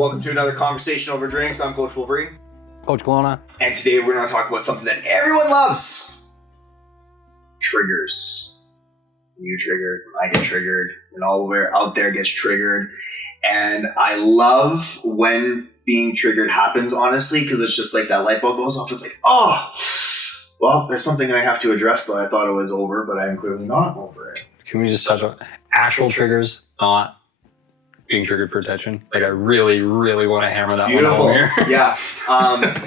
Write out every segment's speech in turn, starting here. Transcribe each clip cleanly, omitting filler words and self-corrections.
Welcome to another conversation over drinks. I'm Coach Wolverine. Coach Kelowna. And today we're going to talk about something that everyone loves. Triggers. You triggered, I get triggered, and all out there gets triggered. And I love when being triggered happens, honestly, because it's just like that light bulb goes off. It's like, oh, well, there's something I have to address that I thought it was over, but I'm clearly not over it. Can we just touch on actual triggers, not being triggered for attention? Like, I really, really want to hammer that Beautiful. one home here. Yeah.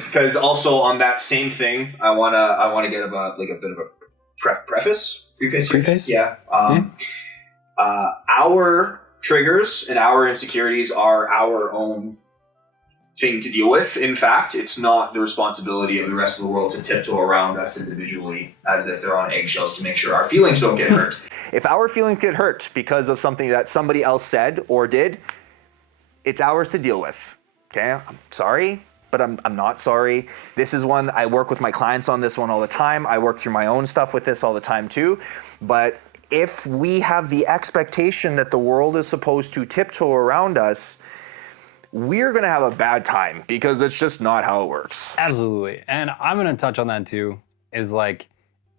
Because also on that same thing, I wanna get about like a bit of a preface. Yeah. Our triggers and our insecurities are our own thing to deal with. In fact, it's not the responsibility of the rest of the world to tiptoe around us individually as if they're on eggshells to make sure our feelings don't get hurt. If our feelings get hurt because of something that somebody else said or did, it's ours to deal with. Okay? I'm sorry, but I'm not sorry. This is one, I work with my clients on this one all the time. I work through my own stuff with this all the time too. But if we have the expectation that the world is supposed to tiptoe around us, we're going to have a bad time because it's just not how it works. Absolutely. And I'm going to touch on that too, is like,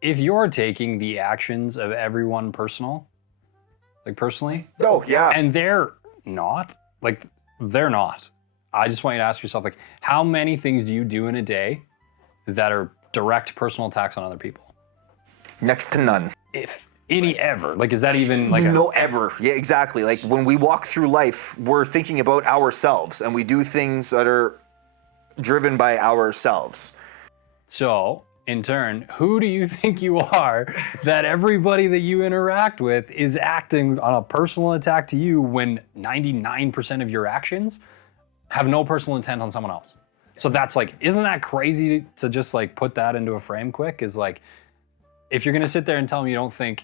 if you're taking the actions of everyone personally, Oh, yeah. and they're not, I just want you to ask yourself, like, how many things do you do in a day that are direct personal attacks on other people? Next to none. If any ever. Like, is that even like no ever? Yeah, exactly. Like when we walk through life, we're thinking about ourselves and we do things that are driven by ourselves. So, in turn, who do you think you are that everybody that you interact with is acting on a personal attack to you when 99% of your actions have no personal intent on someone else? So that's like, isn't that crazy to just like put that into a frame quick? Is like, if you're gonna sit there and tell me you don't think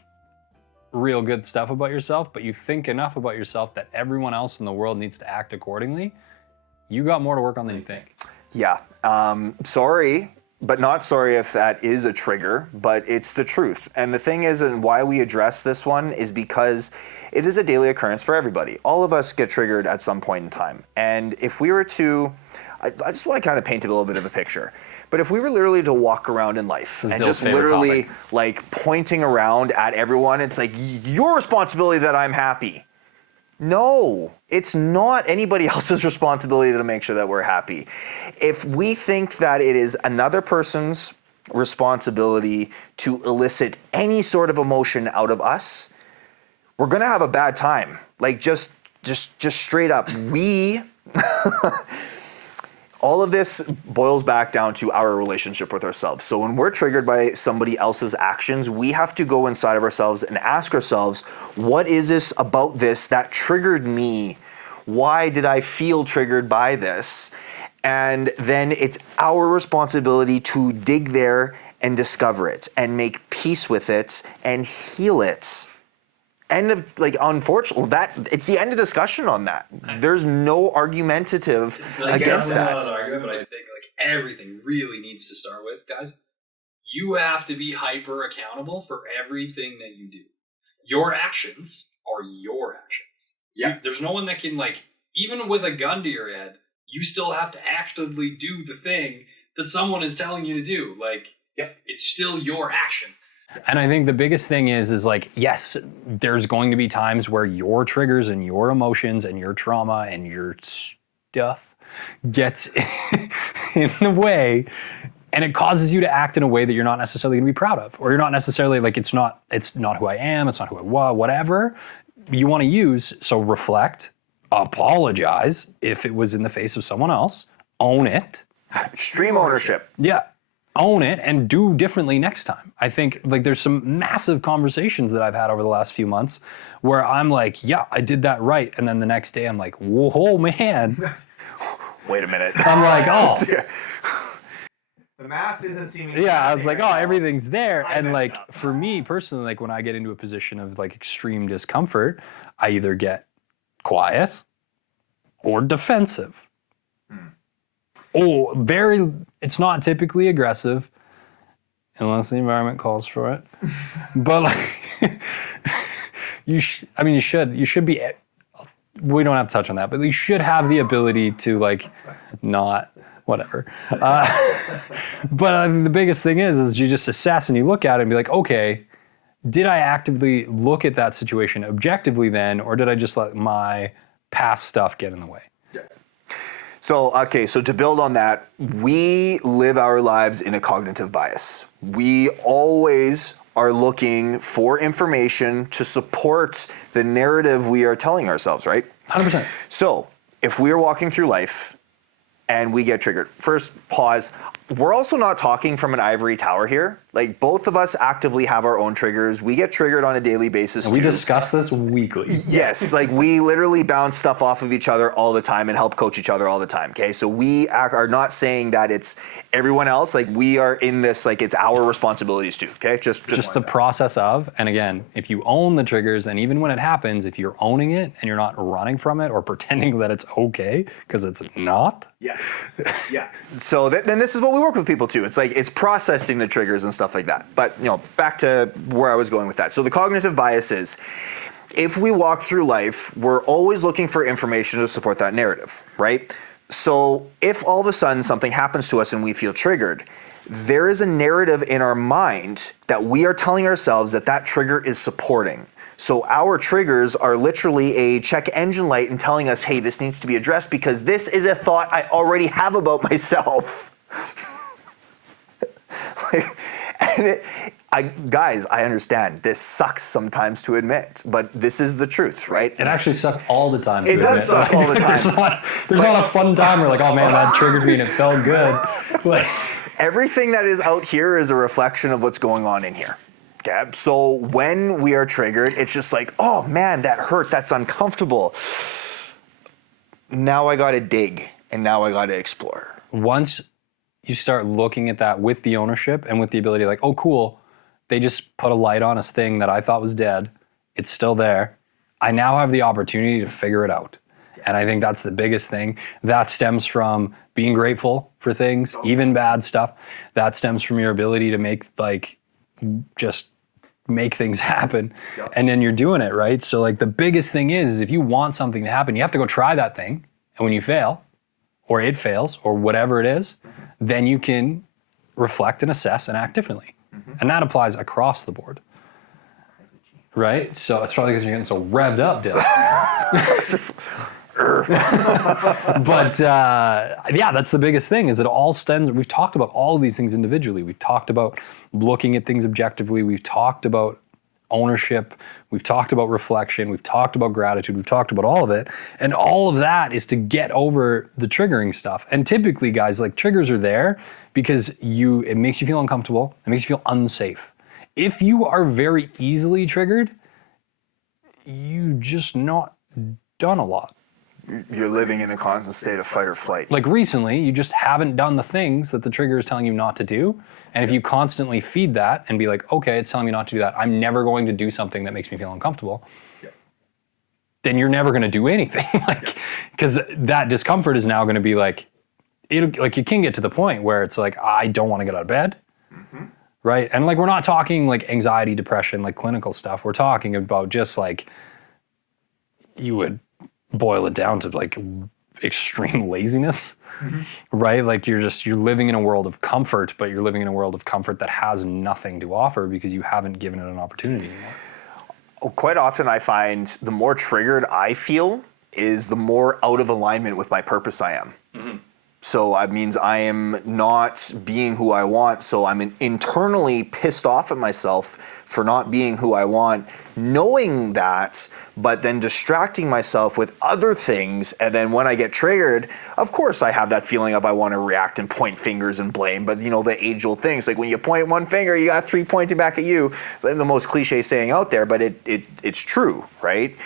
real good stuff about yourself, but you think enough about yourself that everyone else in the world needs to act accordingly, you got more to work on than you think. Yeah. Sorry, but not sorry if that is a trigger, but it's the truth. And the thing is, and why we address this one is because it is a daily occurrence for everybody. All of us get triggered at some point in time. And if we were to, I just want to kind of paint a little bit of a picture. But if we were literally to walk around in life and just literally like pointing around at everyone, it's like your responsibility that I'm happy. No, it's not anybody else's responsibility to make sure that we're happy. If we think that it is another person's responsibility to elicit any sort of emotion out of us, we're gonna have a bad time. Like just straight up, all of this boils back down to our relationship with ourselves. So when we're triggered by somebody else's actions, we have to go inside of ourselves and ask ourselves, what is this about this that triggered me? Why did I feel triggered by this? And then it's our responsibility to dig there and discover it and make peace with it and heal it. Unfortunately, it's the end of discussion on that. There's no argumentative against that. It's not an argument, but I think like everything really needs to start with, guys, you have to be hyper accountable for everything that you do. Your actions are your actions. Yeah. There's no one that can, like, even with a gun to your head, you still have to actively do the thing that someone is telling you to do. Like, it's still your action. And I think the biggest thing is like, yes, there's going to be times where your triggers and your emotions and your trauma and your stuff gets in the way, and it causes you to act in a way that you're not necessarily going to be proud of, or you're not necessarily like, it's not who I am, it's not who I was, whatever you want to use. So reflect, apologize if it was in the face of someone else, own it. Extreme ownership. Yeah. Own it and do differently next time. I think like there's some massive conversations that I've had over the last few months where I'm like, yeah, I did that right. And then the next day I'm like, whoa, man. Wait a minute. I'm like, oh. The math isn't seeming. Yeah, I was like, oh, everything's there. And like, for me personally, like when I get into a position of like extreme discomfort, I either get quiet or defensive. Oh, it's not typically aggressive unless the environment calls for it. But like, you should be we don't have to touch on that, but you should have the ability to like not whatever. But I think the biggest thing is you just assess and you look at it and be like, okay, did I actively look at that situation objectively then, or did I just let my past stuff get in the way? So, okay, so to build on that, we live our lives in a cognitive bias. We always are looking for information to support the narrative we are telling ourselves, right? 100%. So, if we are walking through life and we get triggered, first pause. We're also not talking from an ivory tower here. Like, both of us actively have our own triggers. We get triggered on a daily basis And we discuss this weekly. Yes, like we literally bounce stuff off of each other all the time and help coach each other all the time, okay? So we are not saying that it's everyone else. Like, we are in this, like, it's our responsibilities too, okay? Just the process of, and again, if you own the triggers, and even when it happens, if you're owning it and you're not running from it or pretending that it's okay, because it's not. Yeah. So then this is what we work with people too. It's like, it's processing the triggers and stuff like that. But, you know, back to where I was going with that. So the cognitive bias is, if we walk through life, we're always looking for information to support that narrative, right? So if all of a sudden something happens to us and we feel triggered, there is a narrative in our mind that we are telling ourselves that that trigger is supporting. So our triggers are literally a check engine light and telling us, hey, this needs to be addressed because this is a thought I already have about myself. Guys, I understand. This sucks sometimes to admit, but this is the truth, right? It actually sucks all the time. It does suck all the time. There's not a fun time where like, oh man, that triggered me and it felt good. Like, everything that is out here is a reflection of what's going on in here. Okay, so when we are triggered, it's just like, oh man, that hurt, that's uncomfortable. Now I gotta dig, and now I gotta explore. Once you start looking at that with the ownership and with the ability, like, oh cool, they just put a light on this thing that I thought was dead. It's still there. I now have the opportunity to figure it out. And I think that's the biggest thing. That stems from being grateful for things, even bad stuff. That stems from your ability to make, like, just make things happen. And then you're doing it, right? So like the biggest thing is if you want something to happen, you have to go try that thing. And when you fail, or it fails, or whatever it is, then you can reflect and assess and act differently. And that applies across the board. Right? So it's probably because you're getting so revved up, Dylan. But yeah, that's the biggest thing, is it all stems. We've talked about all of these things individually. We've talked about looking at things objectively. We've talked about ownership. We've talked about reflection. We've talked about gratitude. We've talked about all of it. And all of that is to get over the triggering stuff. And typically, guys, like, triggers are there because it makes you feel uncomfortable. It makes you feel unsafe. If you are very easily triggered, you just not done a lot. You're living in a constant state of fight or flight. Like recently, you just haven't done the things that the trigger is telling you not to do. And if you constantly feed that and be like, okay, it's telling me not to do that, I'm never going to do something that makes me feel uncomfortable, then you're never going to do anything. Like, because that discomfort is now going to be like, like you can get to the point where it's like, I don't want to get out of bed. Right? And like, we're not talking like anxiety, depression, like clinical stuff. We're talking about just like, you would boil it down to like extreme laziness, right? Like you're living in a world of comfort, but you're living in a world of comfort that has nothing to offer because you haven't given it an opportunity anymore. Quite often I find the more triggered I feel is the more out of alignment with my purpose I am. So that means I am not being who I want. So I'm internally pissed off at myself for not being who I want, knowing that, but then distracting myself with other things. And then when I get triggered, of course I have that feeling of I want to react and point fingers and blame. But you know, the age-old things, like when you point one finger, you got three pointing back at you. The most cliche saying out there, but it's true, right?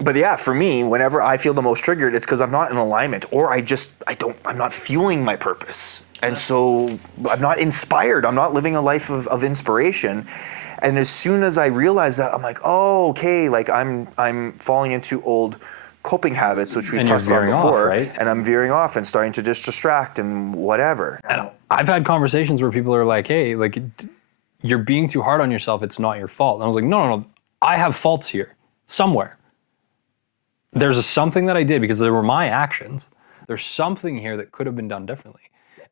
But yeah, for me, whenever I feel the most triggered, it's because I'm not in alignment, or I'm not fueling my purpose. And so I'm not inspired. I'm not living a life of inspiration. And as soon as I realize that, I'm like, oh, okay, like I'm falling into old coping habits, which we've touched on before, right? And I'm veering off and starting to just distract and whatever. And I've had conversations where people are like, hey, like, you're being too hard on yourself. It's not your fault. And I was like, no, I have faults here somewhere. there's something that I did because there were my actions. There's something here that could have been done differently.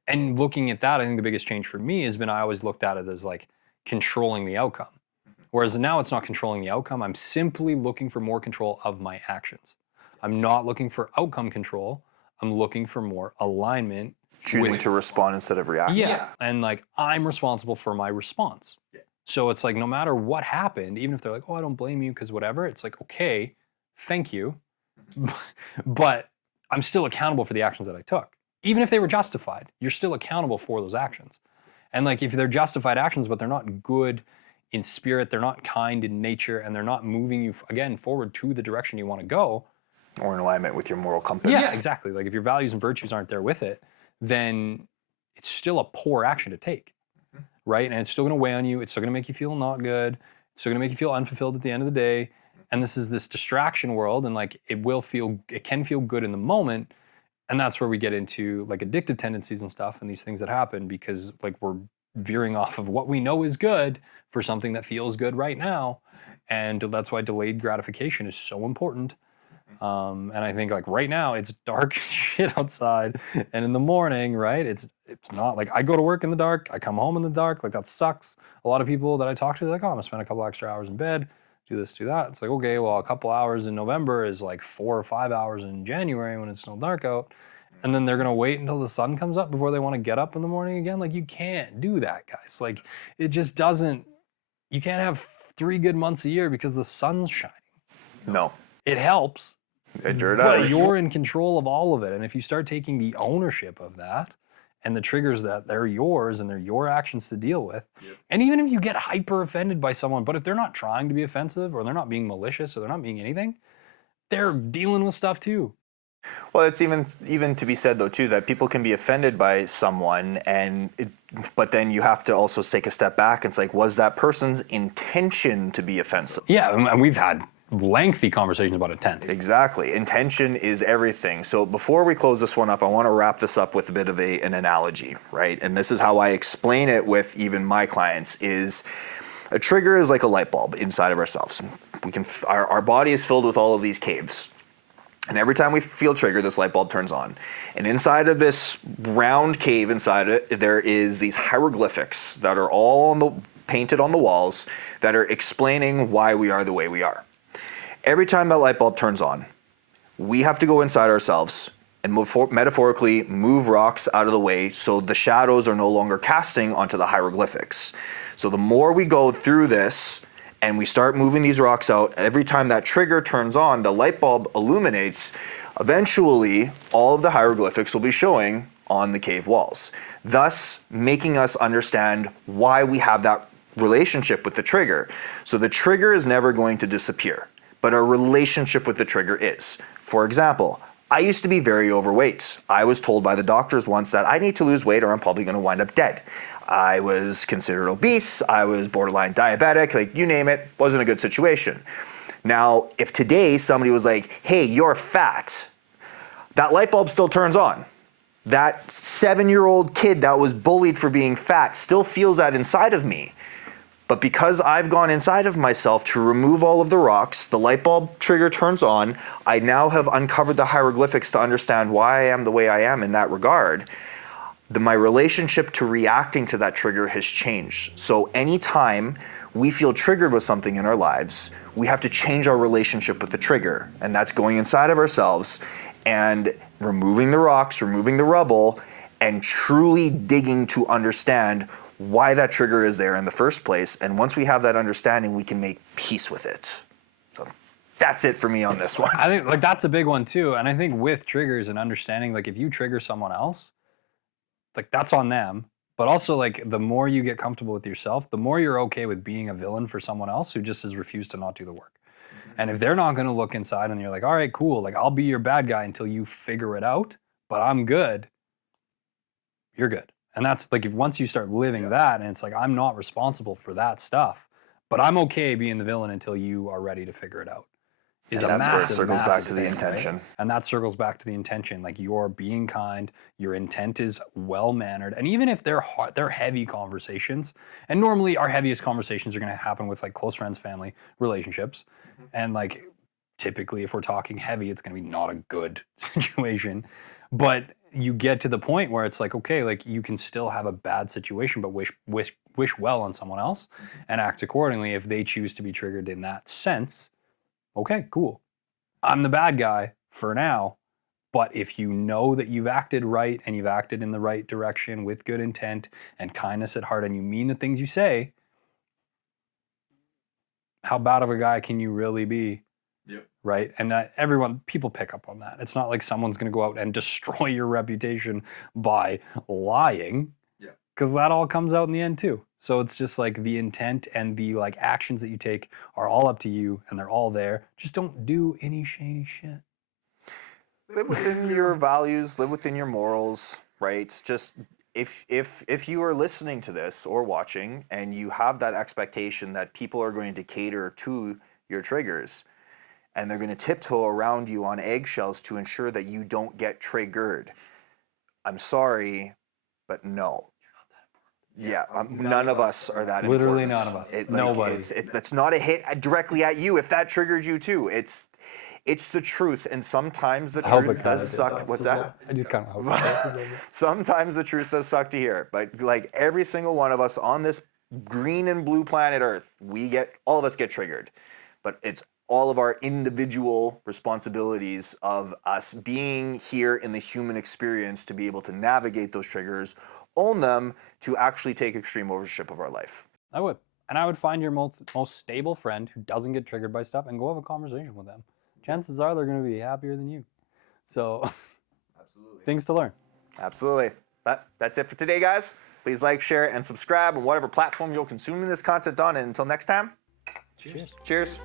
And looking at that, I think the biggest change for me has been I always looked at it as like controlling the outcome. Whereas now it's not controlling the outcome. I'm simply looking for more control of my actions. I'm not looking for outcome control. I'm looking for more alignment. Choosing to respond instead of react. Yeah. And like I'm responsible for my response. Yeah. So it's like no matter what happened, even if they're like, oh, I don't blame you because whatever, it's like, okay, thank you. But I'm still accountable for the actions that I took. Even if they were justified, you're still accountable for those actions. And like if they're justified actions, but they're not good in spirit, they're not kind in nature, and they're not moving you again forward to the direction you want to go, Or in alignment with your moral compass. yeah, exactly. Like if your values and virtues aren't there with it, then it's still a poor action to take, right? And it's still going to weigh on you. It's still going to make you feel not good. It's still going to make you feel unfulfilled at the end of the day. And this is this distraction world, and like it can feel good in the moment, and that's where we get into like addictive tendencies and stuff, and these things that happen because like we're veering off of what we know is good for something that feels good right now, and that's why delayed gratification is so important. And I think like right now it's dark as shit outside, and in the morning, right? It's not like I go to work in the dark, I come home in the dark, like that sucks. A lot of people that I talk to, they're like, oh, I'm gonna spend a couple extra hours in bed, do this, do that. It's like, okay, well, a couple hours in November is like 4 or 5 hours in January when it's still dark out. And then they're gonna wait until the sun comes up before they want to get up in the morning again. Like you can't do that, guys. Like it just doesn't. You can't have 3 good months a year because the sun's shining. No. It helps, It sure but does. you're in control of all of it. And if you start taking the ownership of that and the triggers that they're yours and they're your actions to deal with, and even if you get hyper offended by someone, but if they're not trying to be offensive or they're not being malicious or they're not being anything, they're dealing with stuff too. Well, it's even to be said though too that people can be offended by someone, but then you have to also take a step back and it's like, was that person's intention to be offensive? Yeah, and we've had lengthy conversations about intent. Exactly. Intention is everything. So before we close this one up, I want to wrap this up with a bit of an analogy, right? And this is how I explain it with even my clients is a trigger is like a light bulb inside of ourselves. Our body is filled with all of these caves. And every time we feel triggered, this light bulb turns on. And inside of this round cave inside it, there is these hieroglyphics that are all painted on the walls that are explaining why we are the way we are. Every time that light bulb turns on, we have to go inside ourselves and metaphorically move rocks out of the way so the shadows are no longer casting onto the hieroglyphics. So the more we go through this and we start moving these rocks out, every time that trigger turns on, the light bulb illuminates. Eventually, all of the hieroglyphics will be showing on the cave walls, thus making us understand why we have that relationship with the trigger. So the trigger is never going to disappear, but our relationship with the trigger is. For example, I used to be very overweight. I was told by the doctors once that I need to lose weight or I'm probably going to wind up dead. I was considered obese, I was borderline diabetic, like you name it, wasn't a good situation. Now, if today somebody was like, hey, you're fat, that light bulb still turns on. That 7-year-old kid that was bullied for being fat still feels that inside of me. But because I've gone inside of myself to remove all of the rocks, the light bulb trigger turns on. I now have uncovered the hieroglyphics to understand why I am the way I am in that regard. My relationship to reacting to that trigger has changed. So anytime we feel triggered with something in our lives, we have to change our relationship with the trigger. And that's going inside of ourselves and removing the rocks, removing the rubble, and truly digging to understand why that trigger is there in the first place. And once we have that understanding, we can make peace with it. So that's it for me on this one. I think like that's a big one too. And I think with triggers and understanding, like if you trigger someone else, like that's on them. But also like the more you get comfortable with yourself, the more you're okay with being a villain for someone else who just has refused to not do the work. And if they're not going to look inside and you're like, all right, cool, like I'll be your bad guy until you figure it out, but I'm good, you're good. And that's like once you start living that, and it's like I'm not responsible for that stuff, but I'm okay being the villain until you are ready to figure it out. And that's where it circles back to the intention. Right? And that circles back to the intention. Like you're being kind, your intent is well mannered, and even if they're heavy conversations, and normally our heaviest conversations are going to happen with like close friends, family, relationships, and like typically, if we're talking heavy, it's going to be not a good situation. But you get to the point where it's like, okay, like you can still have a bad situation, but wish well on someone else and act accordingly if they choose to be triggered in that sense. Okay, cool. I'm the bad guy for now. But if you know that you've acted right and you've acted in the right direction with good intent and kindness at heart and you mean the things you say, how bad of a guy can you really be? Yep. Right? And people pick up on that. It's not like someone's going to go out and destroy your reputation by lying. Yeah. Because that all comes out in the end too. So it's just like the intent and the like actions that you take are all up to you and they're all there. Just don't do any shady shit. Live within your values, live within your morals, right? Just if you are listening to this or watching and you have that expectation that people are going to cater to your triggers and they're going to tiptoe around you on eggshells to ensure that you don't get triggered, I'm sorry, but no. Yeah, none of us are that important. Literally none of us. Nobody. That's not a hit directly at you if that triggered you too. It's the truth, and sometimes the truth does suck. What's that? I do kind of hope. Sometimes the truth does suck to hear, but like every single one of us on this green and blue planet Earth, all of us get triggered, but it's all of our individual responsibilities of us being here in the human experience to be able to navigate those triggers, own them, to actually take extreme ownership of our life. I would. And I would find your most stable friend who doesn't get triggered by stuff and go have a conversation with them. Chances are they're going to be happier than you. So, Absolutely. Things to learn. Absolutely. But that's it for today, guys. Please like, share, and subscribe on whatever platform you're consuming this content on. And until next time, Cheers. Cheers.